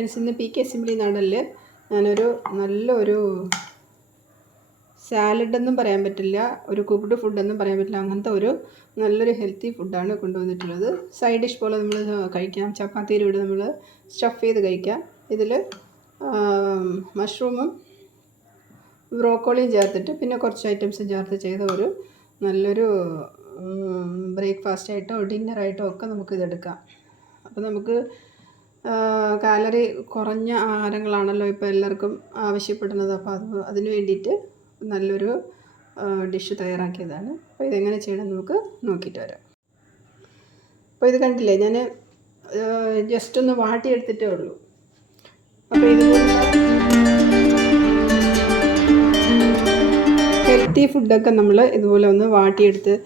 Friends, ഇന്ന് P K simply നാടനിൽ ഞാനൊരു നല്ലൊരു സാലഡെന്നും പറയാൻ പറ്റില്ല, ഒരു കുക്ക്ഡ് ഫുഡെന്നും പറയാൻ പറ്റില്ല, അങ്ങനത്തെ ഒരു നല്ലൊരു ഹെൽത്തി ഫുഡാണ് കൊണ്ടുവന്നിട്ടുള്ളത്. സൈഡ് ഡിഷ് പോലെ നമ്മൾ കഴിക്കാം, ചപ്പാത്തിയുടെ കൂടെ നമ്മൾ സ്റ്റഫ് ചെയ്ത് കഴിക്കാം. ഇതിൽ മഷ്റൂമും ബ്രോക്കോളിയും ചേർത്തിട്ട് പിന്നെ കുറച്ച് ഐറ്റംസും ചേർത്ത് ചെയ്ത ഒരു നല്ലൊരു ബ്രേക്ക്ഫാസ്റ്റായിട്ടോ ഡിന്നറായിട്ടോ ഒക്കെ നമുക്കിതെടുക്കാം. അപ്പോൾ നമുക്ക് കാലറി കുറഞ്ഞ ആഹാരങ്ങളാണല്ലോ ഇപ്പോൾ എല്ലാവർക്കും ആവശ്യപ്പെടുന്നത്. അപ്പോൾ അതിന് വേണ്ടിയിട്ട് നല്ലൊരു ഡിഷ് തയ്യാറാക്കിയതാണ്. അപ്പോൾ ഇതെങ്ങനെ ചെയ്യണം നമുക്ക് നോക്കിയിട്ട് വരാം. അപ്പോൾ ഇത് കണ്ടില്ലേ, ഞാൻ ജസ്റ്റ് ഒന്ന് വാട്ടിയെടുത്തിട്ടേ ഉള്ളൂ. അപ്പോൾ ഇതുപോലെ ഹെൽത്തി ഫുഡൊക്കെ നമ്മൾ ഇതുപോലെ ഒന്ന് വാട്ടിയെടുത്ത്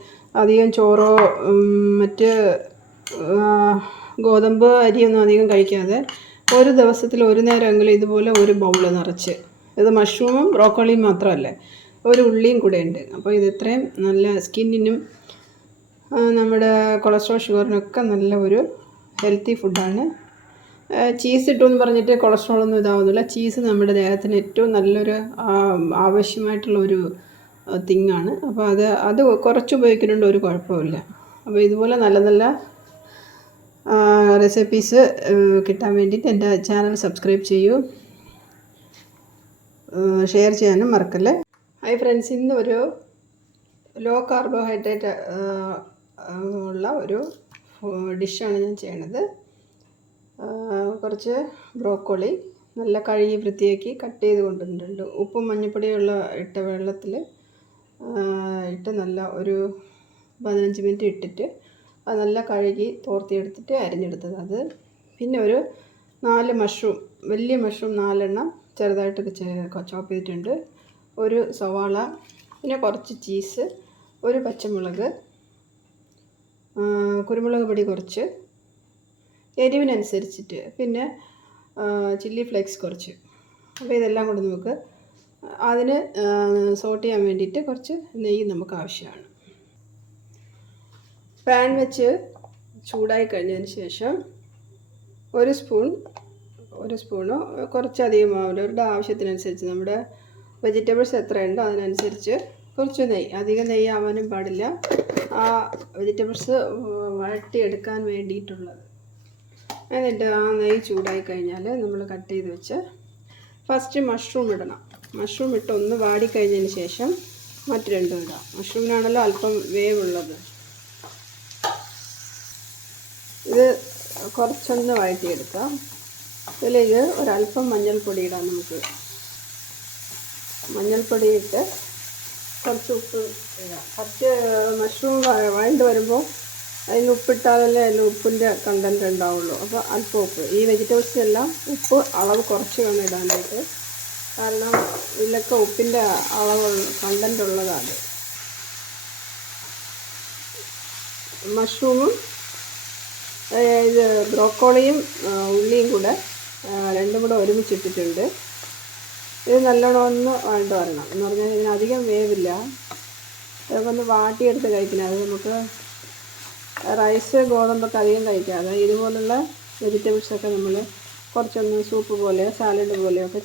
അധികം ചോറോ മറ്റ് ഗോതമ്പ് അരിയൊന്നും അധികം കഴിക്കാതെ ഒരു ദിവസത്തിൽ ഒരു നേരമെങ്കിലും ഇതുപോലെ ഒരു ബൗൾ നിറച്ച്, ഇത് മഷ്റൂമും ബ്രോക്കോളിയും മാത്രമല്ല, ഒരു ഉള്ളിയും കൂടെ ഉണ്ട്. അപ്പോൾ ഇത് ഇത്രയും നല്ല സ്കിന്നിനും നമ്മുടെ കൊളസ്ട്രോൾ ഷുഗറിനൊക്കെ നല്ല ഒരു ഹെൽത്തി ഫുഡാണ്. ചീസ് ഇട്ടു എന്ന് പറഞ്ഞിട്ട് കൊളസ്ട്രോളൊന്നും ഇതാവുന്നില്ല. ചീസ് നമ്മുടെ ദേഹത്തിന് ഏറ്റവും നല്ലൊരു ആവശ്യമായിട്ടുള്ള ഒരു തിങ്ങാണ്. അപ്പോൾ അത് കുറച്ച് ഉപയോഗിക്കുന്നുണ്ട്, ഒരു കുഴപ്പമില്ല. അപ്പോൾ ഇതുപോലെ നല്ല നല്ല റെസിപ്പീസ് കിട്ടാൻ വേണ്ടിയിട്ട് എൻ്റെ ചാനൽ സബ്സ്ക്രൈബ് ചെയ്യൂ, ഷെയർ ചെയ്യാനും മറക്കല്ലേ. ഹായ് ഫ്രണ്ട്സ്, ഇന്ന് ഒരു ലോ കാർബോഹൈഡ്രേറ്റ് ഉള്ള ഒരു ഡിഷാണ് ഞാൻ ചെയ്യണത്. കുറച്ച് ബ്രോക്കോളി നല്ല കഴുകി വൃത്തിയാക്കി കട്ട് ചെയ്ത് കൊണ്ടുവന്നിട്ടുണ്ട്. ഉപ്പും മഞ്ഞൾപ്പൊടിയുള്ള ഇട്ട വെള്ളത്തിൽ ഇട്ട് നല്ല ഒരു 15 മിനിറ്റ് ഇട്ടിട്ട് അത് നല്ല കഴുകി തോർത്തിയെടുത്തിട്ട് അരിഞ്ഞെടുത്തത്. അത് പിന്നെ ഒരു 4 മഷ്റൂം, വലിയ മഷ്റൂം 4 എണ്ണം ചെറുതായിട്ട് ചോപ്പ് ചെയ്തിട്ടുണ്ട്, ഒരു സവാള, പിന്നെ കുറച്ച് ചീസ്, ഒരു പച്ചമുളക്, കുരുമുളക് പൊടി കുറച്ച്, എരിവിനനുസരിച്ചിട്ട്, പിന്നെ ചില്ലി ഫ്ലേക്സ് കുറച്ച്. അപ്പോൾ ഇതെല്ലാം കൊണ്ട് നമുക്ക് അതിന് സോട്ട് ചെയ്യാൻ വേണ്ടിയിട്ട് കുറച്ച് നെയ്യ് നമുക്ക് ആവശ്യമാണ്. പാൻ വെച്ച് ചൂടായി കഴിഞ്ഞതിന് ശേഷം ഒരു സ്പൂണോ കുറച്ചധികം അവരവരുടെ ആവശ്യത്തിനനുസരിച്ച്, നമ്മുടെ വെജിറ്റബിൾസ് എത്രയുണ്ടോ അതിനനുസരിച്ച് കുറച്ച് നെയ്യ്, അധികം നെയ്യ് ആവാനും പാടില്ല, ആ വെജിറ്റബിൾസ് വഴട്ടിയെടുക്കാൻ വേണ്ടിയിട്ടുള്ളത്. എന്നിട്ട് ആ നെയ്യ് ചൂടായി കഴിഞ്ഞാൽ നമ്മൾ കട്ട് ചെയ്ത് വെച്ച് ഫസ്റ്റ് മഷ്റൂം ഇടണം. മഷ്റൂം ഇട്ട് ഒന്ന് വാടിക്കഴിഞ്ഞതിന് ശേഷം മറ്റ് രണ്ടും ഇടാം. മഷ്റൂമിനാണല്ലോ അല്പം വേവുള്ളത്. ഇത് കുറച്ചൊന്ന് വഴറ്റിയെടുക്കാം. ഇതിലേക്ക് ഒരല്പം മഞ്ഞൾപ്പൊടി ഇടാം. നമുക്ക് മഞ്ഞൾപ്പൊടി ഇട്ട് കുറച്ച് ഉപ്പ് ഇടാം. ഫസ്റ്റ് മഷ്റൂം വഴണ്ട് വരുമ്പോൾ അതിന് ഉപ്പിട്ടാലല്ലേ അതിൽ ഉപ്പിൻ്റെ കണ്ടൻറ്റ് ഉണ്ടാവുള്ളൂ. അപ്പോൾ അല്പം ഉപ്പ്, ഈ വെജിറ്റബിൾസിനെല്ലാം ഉപ്പ് അളവ് കുറച്ച് വേണം ഇടാനായിട്ട്, കാരണം ഇതിലൊക്കെ ഉപ്പിൻ്റെ അളവ് കണ്ടൻറ്റ് ഉള്ളതാണ്. മഷ്റൂമും ഇത് ബ്രോക്കോളിയും ഉള്ളിയും കൂടെ രണ്ടും കൂടെ ഒരുമിച്ചിട്ടിട്ടുണ്ട്. ഇത് നല്ലോണം ഒന്ന് വഴണ്ട് വരണം. എന്ന് പറഞ്ഞാൽ ഇതിനധികം വേവില്ല, അതൊക്കെ ഒന്ന് വാട്ടിയെടുത്ത് കഴിക്കണം. അത് നമുക്ക് റൈസ് ഗോതമ്പൊക്കെ അധികം കഴിക്കാതെ ഇതുപോലുള്ള വെജിറ്റബിൾസൊക്കെ നമ്മൾ കുറച്ചൊന്ന് സൂപ്പ് പോലെ സാലഡ് പോലെയൊക്കെ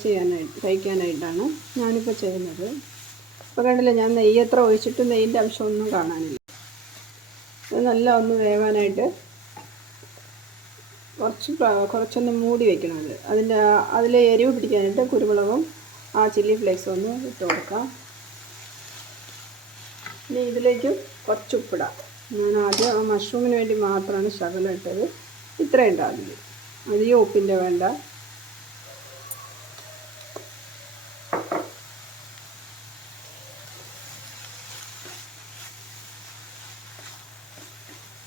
കഴിക്കാനായിട്ടാണ് ഞാനിപ്പോൾ ചെയ്യുന്നത്. അപ്പോൾ കണ്ടില്ല, ഞാൻ നെയ്യ് എത്ര ഒഴിച്ചിട്ട് നെയ്യിൻ്റെ അംശമൊന്നും കാണാനില്ല. ഇത് നല്ല ഒന്ന് വേവാനായിട്ട് കുറച്ചൊന്ന് മൂടി വയ്ക്കണം. അതിൽ എരിവ് പിടിക്കാനായിട്ട് കുരുമുളകും ആ ചില്ലി ഫ്ലേക്സും ഒന്ന് ഇട്ട് കൊടുക്കാം. ഇനി ഇതിലേക്ക് കുറച്ച് ഉപ്പിടാം. ഞാൻ ആദ്യം ആ മഷ്റൂമിന് വേണ്ടി മാത്രമാണ് ശകലം ഇട്ടത്, ഇത്രയും ഉണ്ടാവില്ല, അധികം ഉപ്പിൻ്റെ വേണ്ട.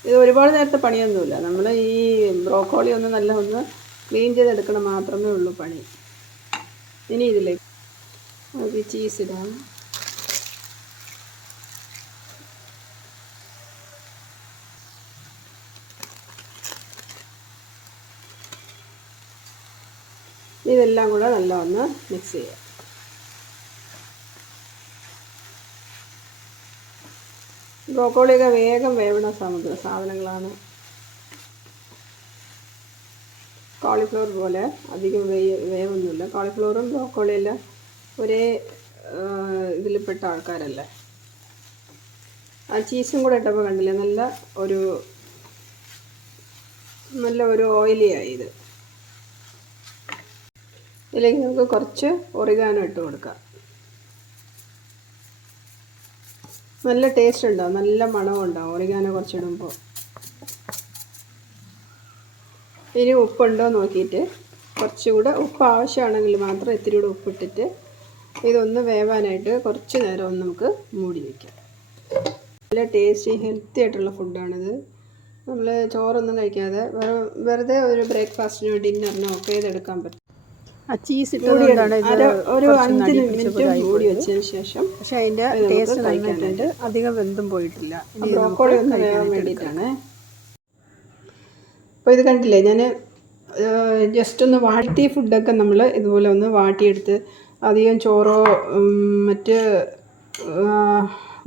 ഇത് ഒരുപാട് നേരത്തെ പണിയൊന്നുമില്ല. നമ്മൾ ഈ ബ്രോക്കോളി ഒന്ന് നല്ല ഒന്ന് ക്ലീൻ ചെയ്തെടുക്കണം മാത്രമേ ഉള്ളൂ പണി. ഇനി ഇതിലേക്ക് ചീസ് ഇടാം. ഇതെല്ലാം കൂടെ നല്ല ഒന്ന് മിക്സ് ചെയ്യാം. ബ്രോക്കോളിയൊക്കെ വേഗം വേവണ സാധനങ്ങളാണ്. കോളിഫ്ലവർ പോലെ അധികം വേവൊന്നുമില്ല. കോളിഫ്ലവറും ബ്രോക്കോളിയെല്ലാം ഒരേ ഇതിൽപ്പെട്ട ആൾക്കാരല്ലേ. ആ ചീസും കൂടെ ഇട്ടപ്പോൾ കണ്ടില്ലേ, നല്ല ഒരു ഓയിലിയായി ഇത്. ഇതിലേക്ക് നമുക്ക് കുറച്ച് ഒറിഗാനോ ഇട്ട് കൊടുക്കാം. നല്ല ടേസ്റ്റ് ഉണ്ടാവും, നല്ല മണവും ഉണ്ടാവും ഒറിഗാനോ കുറച്ചിടുമ്പോൾ. ഇനി ഉപ്പുണ്ടോ നോക്കിയിട്ട് കുറച്ചുകൂടെ ഉപ്പ് ആവശ്യമാണെങ്കിൽ മാത്രം ഇത്തിരി കൂടെ ഉപ്പിട്ടിട്ട് ഇതൊന്ന് വേവാനായിട്ട് കുറച്ച് നേരം ഒന്ന് നമുക്ക് മൂടി വയ്ക്കാം. നല്ല ടേസ്റ്റി ഹെൽത്തി ആയിട്ടുള്ള ഫുഡാണിത്. നമ്മൾ ചോറൊന്നും കഴിക്കാതെ വെറുതെ ഒരു ബ്രേക്ക്ഫാസ്റ്റിനോ ഡിന്നറിനോ ഒക്കെ ഇതെടുക്കാൻ പറ്റും. ആ ചീസ് ഇട്ടുകൊണ്ടാണ് ഒരു 5 മിനിറ്റ് മൂടി വെച്ചതിന് ശേഷം പക്ഷെ അതിൻ്റെ ടേസ്റ്റ് നന്നായിട്ടുണ്ട്. അധികം വെന്തും പോയിട്ടില്ല. ബ്രോക്കോളി ഒന്ന് വേവാൻ വേണ്ടിയിട്ടാണ്. അപ്പോൾ ഇത് കണ്ടില്ലേ, ഞാൻ ജസ്റ്റ് ഒന്ന് വാട്ടിയ ഫുഡൊക്കെ നമ്മൾ ഇതുപോലെ ഒന്ന് വാട്ടിയെടുത്ത് അധികം ചോറോ മറ്റ്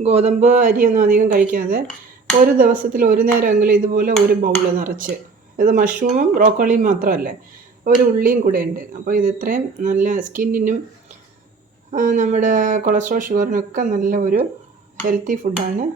ഗോതമ്പ് അരിയൊന്നും അധികം കഴിക്കാതെ ഒരു ദിവസത്തിൽ ഒരു നേരമെങ്കിലും ഇതുപോലെ ഒരു ബൗള് നിറച്ച്, ഇത് മഷ്റൂമും ബ്രോക്കോളിയും മാത്രമല്ല, ഒരു ഉള്ളിയും കൂടെ ഉണ്ട്. അപ്പോൾ ഇത് ഇത്രയും നല്ല സ്കിന്നിനും നമ്മുടെ കൊളസ്ട്രോൾ ഷുഗറിനൊക്കെ നല്ല ഒരു ഹെൽത്തി ഫുഡാണ്.